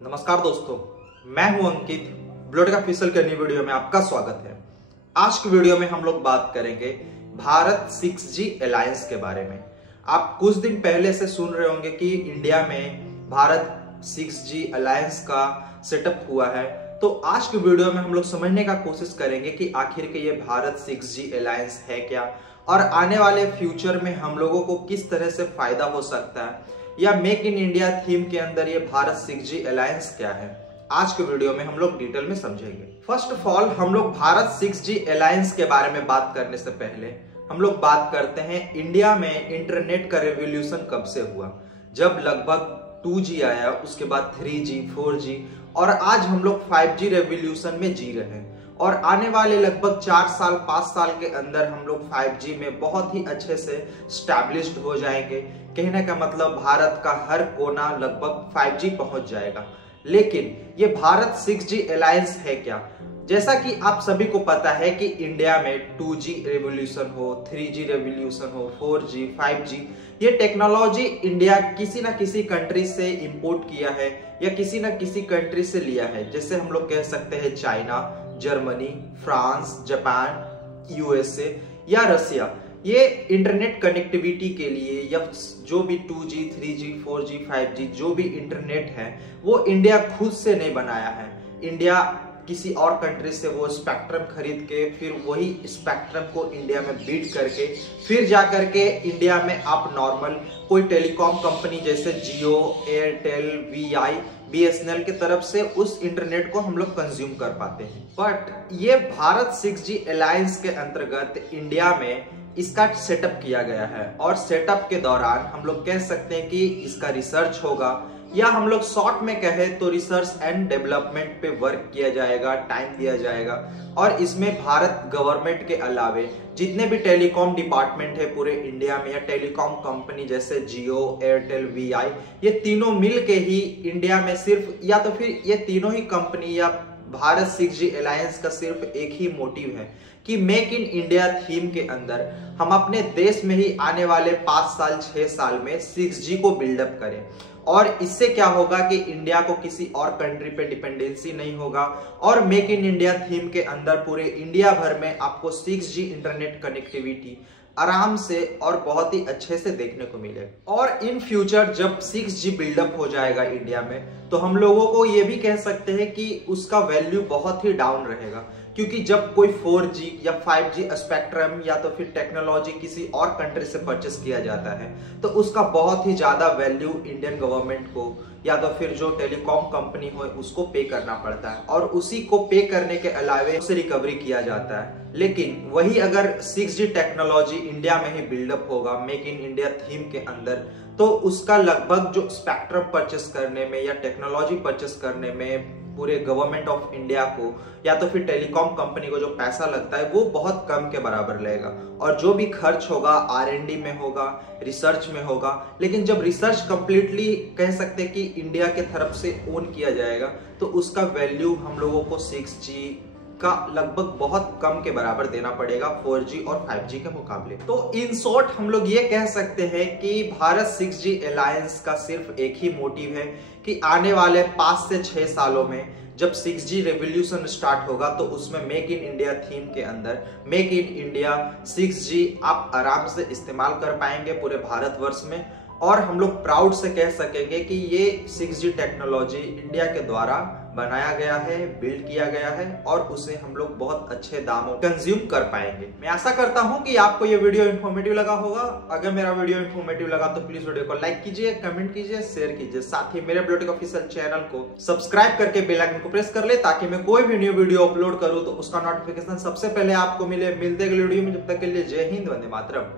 नमस्कार दोस्तों, मैं हूं अंकित। ब्लॉटिक ऑफिशियल के नई वीडियो में आपका स्वागत है। आज की वीडियो में हम लोग बात करेंगे भारत 6G अलायंस के बारे में। आप कुछ दिन पहले से सुन रहे होंगे कि इंडिया में भारत 6G अलायंस का सेटअप हुआ है। तो आज की वीडियो में हम लोग समझने का कोशिश करेंगे कि आखिर के ये भारत 6G अलायंस है क्या और आने वाले फ्यूचर में हम लोगों को किस तरह से फायदा हो सकता है, या मेक इन इंडिया थीम के अंदर ये भारत 6G अलायंस क्या है। आज के वीडियो में हम लोग डिटेल में समझेंगे। फर्स्ट ऑफ ऑल, हम लोग भारत 6G अलायंस के बारे में बात करने से पहले हम लोग बात करते हैं इंडिया में इंटरनेट का रेवोल्यूशन कब से हुआ। जब लगभग 2G आया, उसके बाद 3G, 4G और आज हम लोग 5G रेवोल्यूशन में जी रहे हैं। और आने वाले लगभग 4 साल 5 साल के अंदर हम लोग 5G में बहुत ही अच्छे से स्टैब्लिश्ड हो जाएंगे। कहने का मतलब भारत का हर कोना लगभग 5G पहुंच जाएगा। लेकिन ये भारत 6G अलायंस है क्या? जैसा कि आप सभी को पता है कि इंडिया में 2G रेवोल्यूशन हो, 3G रेवोल्यूशन हो, 4G, 5G, ये टेक्नोलॉजी इंडिया किसी ना किसी कंट्री से इंपोर्ट किया है या किसी ना किसी कंट्री से लिया है। जैसे हम लोग कह सकते हैं China, Germany, France, Japan, USA या रसिया। ये इंटरनेट कनेक्टिविटी के लिए या जो भी 2G, 3G, 4G, 5G जो भी इंटरनेट है वो इंडिया खुद से नहीं बनाया है। इंडिया किसी और कंट्री से वो स्पेक्ट्रम खरीद के फिर वही स्पेक्ट्रम को इंडिया में बीट करके फिर जा करके इंडिया में आप नॉर्मल कोई टेलीकॉम कंपनी जैसे जियो, एयरटेल, वीआई, BSNL की तरफ से उस इंटरनेट को हम लोग कंज्यूम कर पाते हैं। बट ये भारत 6G अलायंस के अंतर्गत इंडिया में इसका सेटअप किया गया है और सेटअप के दौरान हम लोग कह सकते हैं कि इसका रिसर्च होगा, या हम लोग शॉर्ट में कहें तो रिसर्च एंड डेवलपमेंट पे वर्क किया जाएगा, टाइम दिया जाएगा। और इसमें भारत गवर्नमेंट के अलावे जितने भी टेलीकॉम डिपार्टमेंट है पूरे इंडिया में, या टेलीकॉम कंपनी जैसे जियो, एयरटेल, वीआई, ये तीनों मिल के ही इंडिया में सिर्फ, या तो फिर ये तीनों ही कंपनी या भारत 6G अलायंस का सिर्फ एक ही मोटिव है कि मेक इन इंडिया थीम के अंदर हम अपने देश में ही आने वाले 5 साल 6 साल में 6G को बिल्डअप करें। और इससे क्या होगा कि इंडिया को किसी और कंट्री पे डिपेंडेंसी नहीं होगा और मेक इन इंडिया थीम के अंदर पूरे इंडिया भर में आपको 6G इंटरनेट कनेक्टिविटी आराम से और बहुत ही अच्छे से देखने को मिले। और इन फ्यूचर जब 6G बिल्डअप हो जाएगा इंडिया में, तो हम लोगों को ये भी कह सकते हैं कि उसका वैल्यू बहुत ही डाउन रहेगा, क्योंकि जब कोई 4G या 5G स्पेक्ट्रम या तो फिर टेक्नोलॉजी किसी और कंट्री से परचेस किया जाता है तो उसका बहुत ही ज्यादा वैल्यू इंडियन गवर्नमेंट को या तो फिर जो टेलीकॉम कंपनी हो उसको पे करना पड़ता है, और उसी को पे करने के अलावे उसे रिकवरी किया जाता है। लेकिन वही अगर 6G टेक्नोलॉजी इंडिया में ही बिल्डअप होगा मेक इन इंडिया थीम के अंदर, तो उसका लगभग जो स्पेक्ट्रम परचेस करने में या टेक्नोलॉजी परचेस करने में पूरे गवर्नमेंट ऑफ इंडिया को या तो फिर टेलीकॉम कंपनी को जो पैसा लगता है वो बहुत कम के बराबर लगेगा। और जो भी खर्च होगा R&D में होगा, रिसर्च में होगा। लेकिन जब रिसर्च कंप्लीटली कह सकते हैं कि इंडिया के तरफ से ओन किया जाएगा तो उसका वैल्यू हम लोगों को 6G का लगभग बहुत कम के बराबर देना पड़ेगा 4G और 5G के मुकाबले। तो इन शॉर्ट हम लोग ये कह सकते हैं कि भारत 6G अलायंस का सिर्फ एक ही मोटिव है कि आने वाले 5 से 6 सालों में जब 6G रेवोल्यूशन स्टार्ट होगा तो उसमें मेक इन इंडिया थीम के अंदर मेक इन इंडिया 6G आप आराम से इस्तेमाल कर पाएंगे पूरे भारतवर्ष में। और हम लोग प्राउड से कह सकेंगे कि ये 6G टेक्नोलॉजी इंडिया के द्वारा बनाया गया है, बिल्ड किया गया है और उसे हम लोग बहुत अच्छे दामों कंज्यूम कर पाएंगे। मैं आशा करता हूं कि आपको ये वीडियो इन्फॉर्मेटिव लगा होगा। अगर मेरा वीडियो इन्फॉर्मेटिव लगा तो प्लीज वीडियो को लाइक कीजिए, कमेंट कीजिए, शेयर कीजिए। साथ ही मेरे ब्लॉटिक ऑफिशियल चैनल को सब्सक्राइब करके बेल आइकन को प्रेस कर ले ताकि मैं कोई भी न्यू वीडियो अपलोड करूं तो उसका नोटिफिकेशन सबसे पहले आपको मिले। मिलते अगले वीडियो में, जब तक के लिए जय हिंद, वंदे मातरम।